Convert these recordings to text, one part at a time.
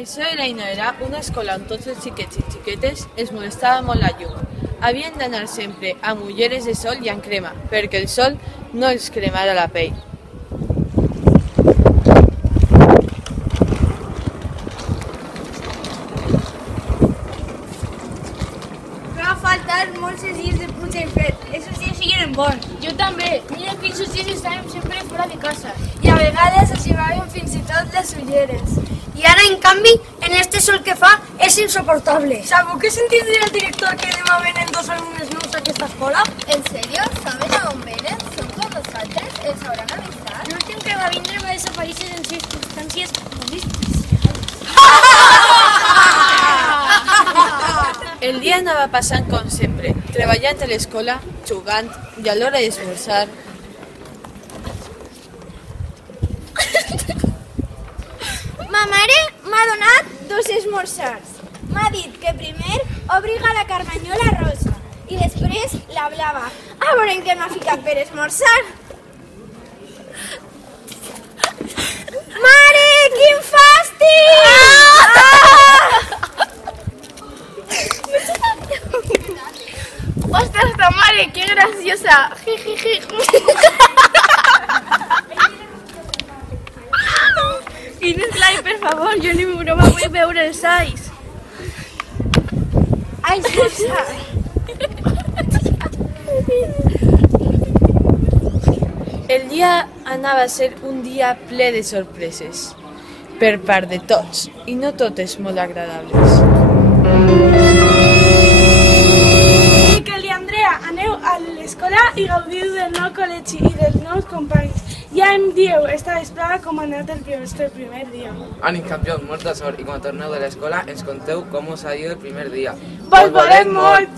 Això era i no era una escola on tots els xiquets i xiquetes es molestava molt la llum. Havien d'anar sempre amb ulleres de sol i amb crema, perquè el sol no els cremara la pell. Va faltar molts dies de pluja i fred. Esos dies sigueren bons. Jo també. Mira que aquests dies estàvem sempre fora de casa. I a vegades es llevaven fins i tot les ulleres. I ara, en canvi, en este sol que fa, és insoportable. Sabeu què he sentit dir al director que demà venen 2 alumnes nous a aquesta escola? ¿En serio? ¿Saben a on venen? Són com nosaltres? Els hauran avisat? L'últim que va vindre va desaparèixer en circumstàncies futuristes. El dia anava passant com sempre, treballant a l'escola, jugant i a l'hora d'esmorzar. Ma mare m'ha donat 2 esmorzars. M'ha dit que primer obriga la carmanyola rosa i després la blava. A veure què m'ha ficat per esmorzar. Mare, quin fàstic! ¡Ostras, Tamare! ¡Qué graciosa! ¡Jijiji! Quin slide, per favor, jo ni broma vull veure els ais. A esmorzar. El dia anava a ser un dia ple de sorpreses, per part de tots, i no totes molt agradables. Miquel i Andrea, aneu a l'escola i gaudiu del nou col·legi i dels nous companys. Ja em dieu esta vesprada com ha anat el primer dia. Ànim, campions, molta sort, i quan torneu de l'escola ens conteu com us ha ido el primer dia. Vos volem molt!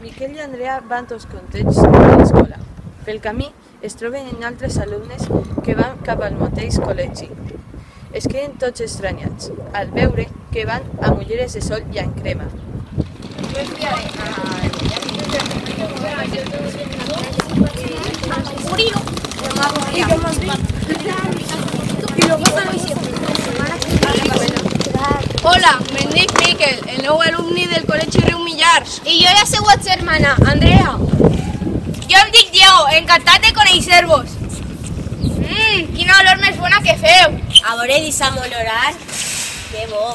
Miquel i Andrea van tots contents a l'escola. Pel camí es troben en altres alumnes que van cap al mateix col·legi. Es queden tots estranyats al veure que van amb ulleres de sol i amb crema. Hola, me'n dic Miquel, el nou alumni del Col·legi Riu Millars. I jo la seua germana, Andrea. Jo em dic Diego, encantat de conèixer-vos. Quina olor més bona que feu. A veure, deixa'm olorar. Que bo.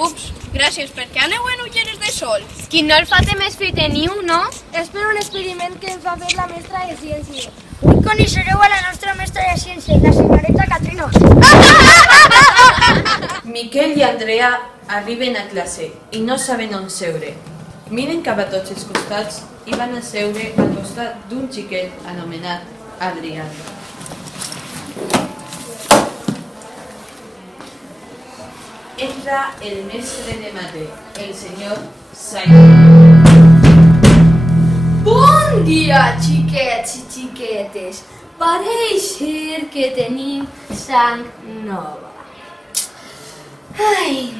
Ups, gràcies, per què aneu en ulleres de sol? Qui no el fa té més fi teniu, no? És per un experiment que ens va fer la mestra de ciència. Avui coneixereu a la nostra mestra de ciència, la senyoreta Catrina. Miquel i Andrea arriben a classe i no saben on seure. Miren cap a tots els costats i van a seure al costat d'un xiquet anomenat Adrià. Entra el mestre de mate, el senyor Simon. Bon dia, xiquets i xiquetes. Pareix ser que tenim sang nova. Ai,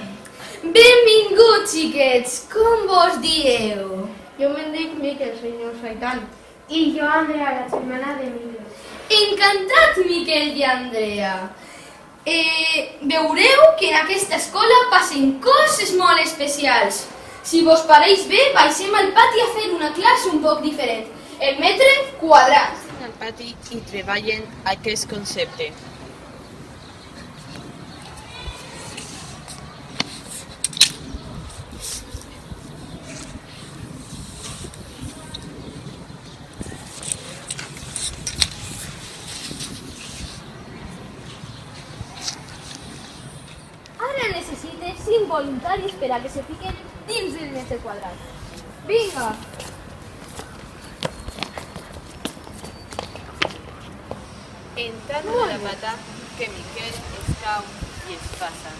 benvinguts, xiquets. Com vos dieu? Jo me'n dic Miquel, senyor Saitan. I jo, Andrea, la germana de Miquel. Encantat, Miquel i Andrea. Veureu que en aquesta escola passen coses molt especials. Si vos pareix bé, baixem al pati a fer una classe un poc diferent. El metre quadrat. Al pati i treballen aquest concepte. Ara necessites 5 voluntaris per a que se fiquen dins del metre quadrat. Vinga! Entrant a la pata que Miquel es cau i es passa.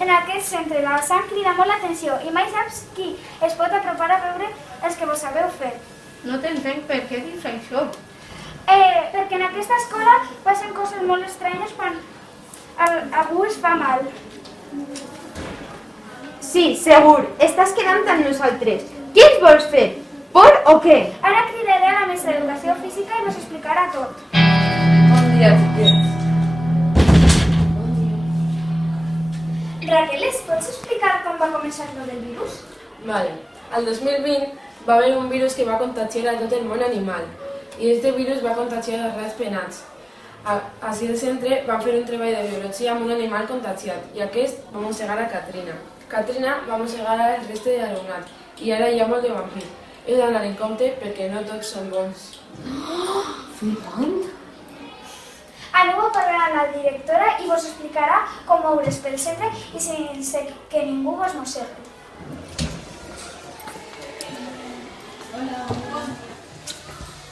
En aquest centre la sang crida molt l'atenció i mai saps qui es pot apropar a veure els que vos sabeu fer. No t'entenc per què dius això. Perquè en aquesta escola passen coses molt estranyes quan algú es fa mal. Sí, segur. Estàs quedant amb nosaltres. Què ens vols fer? Por o què? Ara cridaré a la mestra d'Educació Física i vos explicarà tot. Bon dia, xiquets. Raquel, pots explicar com va començar lo del virus? Vale. Al 2020 va haver un virus que va contagiar a tot el món animal i este virus va contagiar els rats penats. Així el centre va fer un treball de biologia amb un animal contagiat i aquest va mossegar a Katrina. Katrina va mossegar el reste de l'alumnat i ara hi ha molt de vampir. Heu d'anar en compte perquè no tots són bons. Flipant? Aneu a parlar amb la directora i vos explicarà com moure's pel centre i sense que ningú vos mossegui.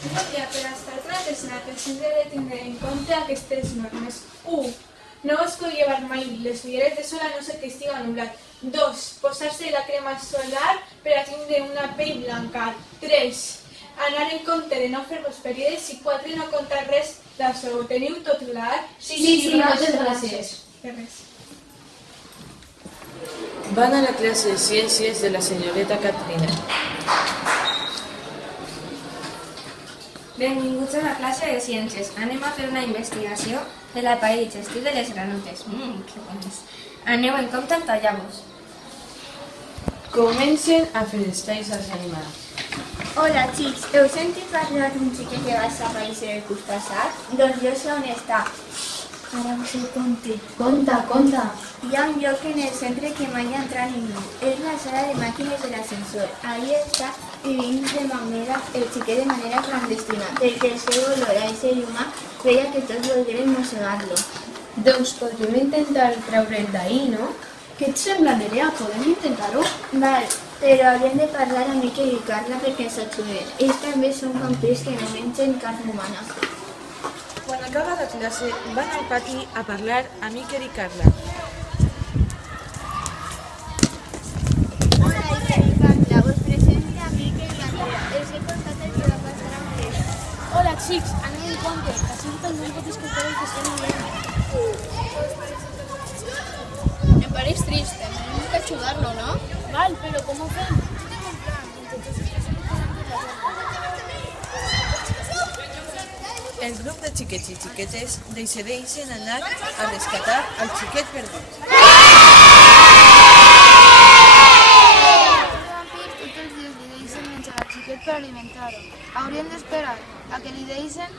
Bon dia, per estar a la tercera persona he de tindre en compte aquestes normes. 1. No us cal llevar mai les ulleres de sol a no ser que estiga nublat. 2. Posar-se la crema solar per a tindre una pell blanca. 3. Anar en compte de no fer-vos períodes. I 4. No contar res d'això. Teniu tot clar? Sí, moltes gràcies. De res. Van a la clase de ciencias de la señorita Katrina. Benvinguts a la classe de ciències. Anem a fer una investigació de l'aparell digestiu de les granotes. Que bones. Aneu en compte en tallar-vos. Comencen a fer els talls als animals. Hola, xics. Heu sentit parlar d'un xiquet que va desaparèixer el curs passat? Doncs jo sé on està. Ara us ho conte. Conta. Hi ha un lloc en el centre que mai entra ningú. És la sala de màquines de l'ascensor. Ahí està vivint el xiquet de manera clandestina, perquè el seu olor a ésser humà feia que tots volgueren mossegar-lo. Doncs podríem intentar treure'l d'ahir, no? Què et sembla, Nerea? Podem intentar-ho? Val, però hauríem de parlar amb Miquel i Carla perquè ens ajuden. Ells també són vampirs que no mengen carn humana. Quan acaba la classe, van al pati a parlar a Miquel i Carla. Hola, Miquel i Carla, us presento a Miquel i Andrea. Els he contat el que va passar amb ells. Hola, xics, aneu en compte. Així també pot escoltar el que estem dient. Me pareix trist, tenemos que ayudarlo, ¿no? Val, però com ho fem? El grup de xiquets i xiquetes decideixen anar a rescatar al xiquet perdut. Els vampirs tots els dies li deixen menjar al xiquet per alimentar-ho. Hauríem d'esperar a que li deixen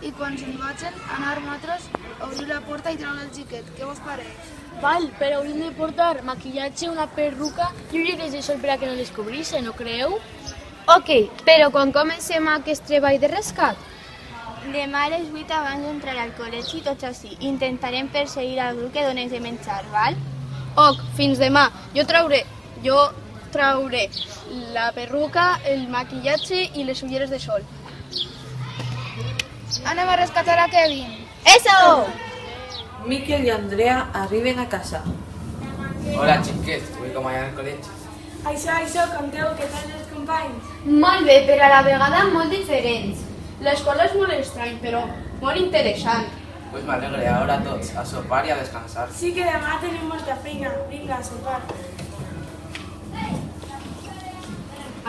i quan se'n vagin anar nosaltres obrir la porta i treure el xiquet. Què vos pareix? Val, però hauríem de portar maquillatge, una perruca i ulleres de sol per a que no les cobrisse, no creu? Ok, però quan comencem aquest treball de rescat? Demà a les 8 abans d'entrar al col·legi tots així. Intentarem perseguir al grup que dones de menjar, val? Ok, fins demà. Jo trauré la perruca, el maquillatge i les ulleres de sol. Anem a rescatar a Kevin. Eso! Miquel i Andrea arriben a casa. Hola, xiquets. Avui com allà al col·legi? Això, conteu, què tal els companys? Molt bé, però a la vegada molt diferents. L'escola és molt estrany, però molt interessant. Pues m'alegre, ara tots, a sopar i a descansar. Sí que demà tenim molta feina. Vinga, a sopar.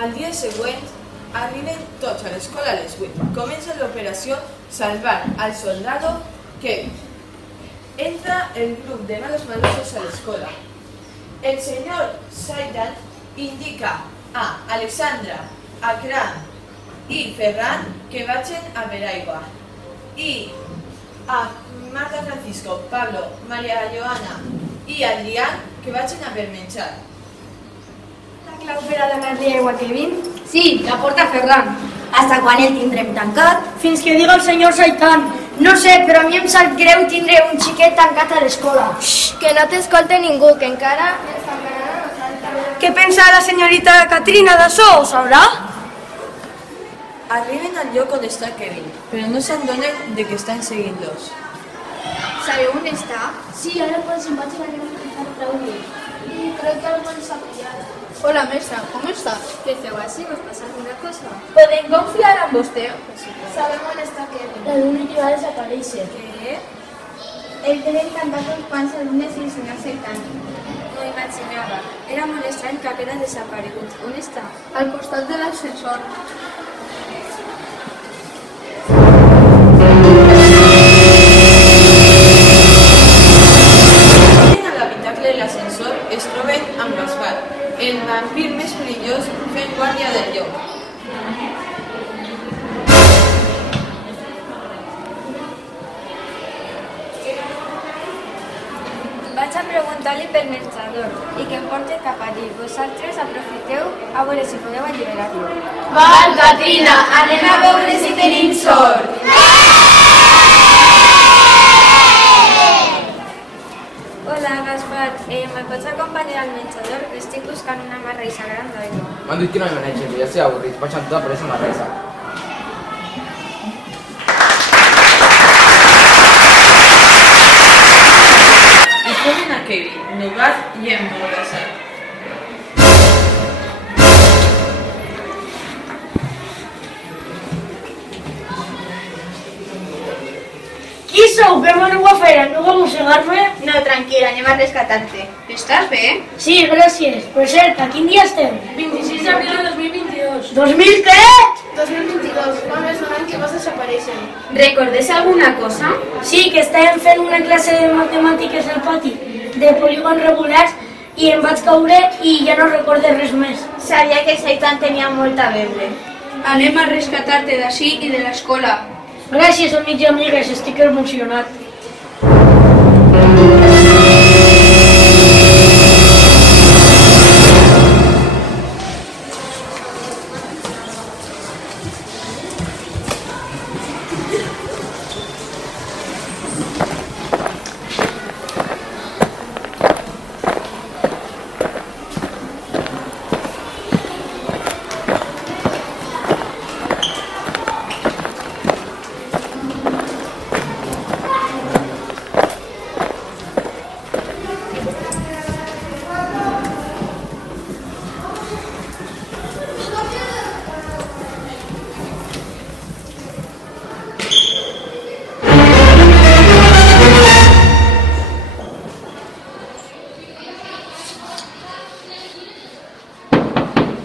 Al dia següent, arriben tots a l'escola a les 8. Comença l'operació Salvar al soldado Kevin. Entra el grup de malos malosos a l'escola. El senyor Saidan indica a Alexandra, Akram i Ferran que vagin a beure aigua. I a Marta Francisco, Pablo, Maria Joana i Adrián que vagin a beure menjar. La clau per a donar-li aigua a Kevin? Sí, la porta Ferran. Hasta quan el tindrem tancat? Fins que diga el senyor Saitan. No sé, però a mi em sap greu tindre un xiquet tancat a l'escola. Que no t'escolte ningú, que encara... Què pensa la senyorita Katrina d'això, ho sabrà? Arriben al lloc on està Kevin, però no s'adonen de que estan seguint-los. Sabeu on està? Sí, ara quan se'n vaig a intentar treure. I crec que algú ens ha pillat. Hola, mestra, com està? Què feu així? Vos passa alguna cosa? Podem confiar en vostè? Sabem on està Kevin. La luna que va desaparèixer. Què? El tenen tancat uns quants alumnes i el senyor Saitan. m'ho imaginava. Era molt estrany que haguera desaparegut. On està? Al costat de l'ascensor. A l'habitacle de l'ascensor es troben amb Gaspar, el vampir més perillós fent guàrdia del lloc. Vaig a preguntar-li pel menjador i que em porti cap allí. Vosaltres aprofiteu a veure si podeu alliberar-lo. Val, Catrina, anem a veure si tenim sort. Hola, Gaspar. Me'l pots acompanyar al menjador? Estic buscant una marreissa gran d'aigua. M'han dit que no hi manegi, ja estic avorrit. Vaig amb tota per aquesta marresa. Ponen a Kevin, Nugat i Emborrassar. Qui sou? Què m'aneu a fer? Aneu a mossegar-me? No, tranquil, anem a rescatar-te. Estàs bé? Sí, gràcies. Per cert, a quin dia estem? 26 d'abril de 2022. 2000 què? 2022, fa més d'un any que vas desaparèixer. Recordes alguna cosa? Sí, que estàvem fent una classe de matemàtiques al pati, de polígons regulars, i em vaig caure i ja no recordo res més. Sabia que Seitan tenia molt a veure. Anem a rescatar-te d'ací i de l'escola. Gràcies, amics i amigues, estic emocionat.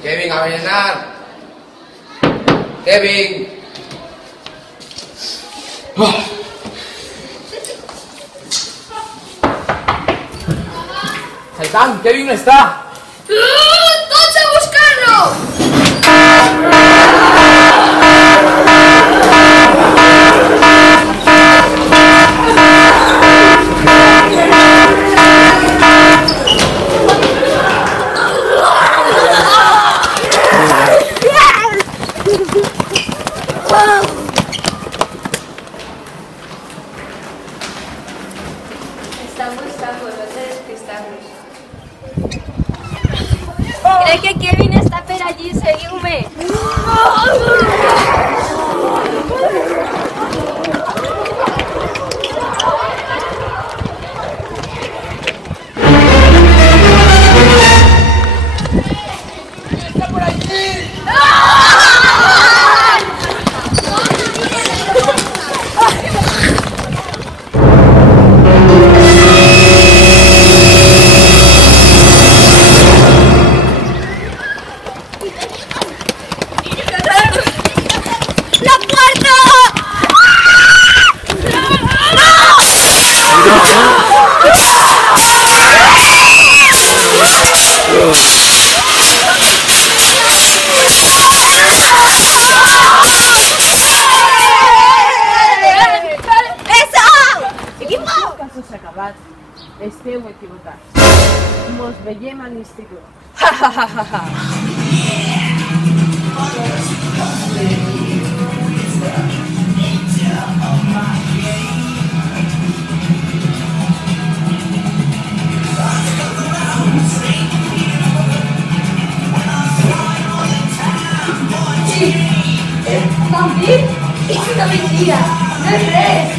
Kevin, a merendar. Kevin. Seitan, Kevin no està. ¡Tots a buscarlo! Estamos salvos, no te despistamos. Crec que Kevin està per allí, seguiu-me. ¡Está por aquí! Esteu equivocats. Mos veiem a l'institut. Ha, ha, ha, ha, ha. Sí, vampir és una mentida, no és res.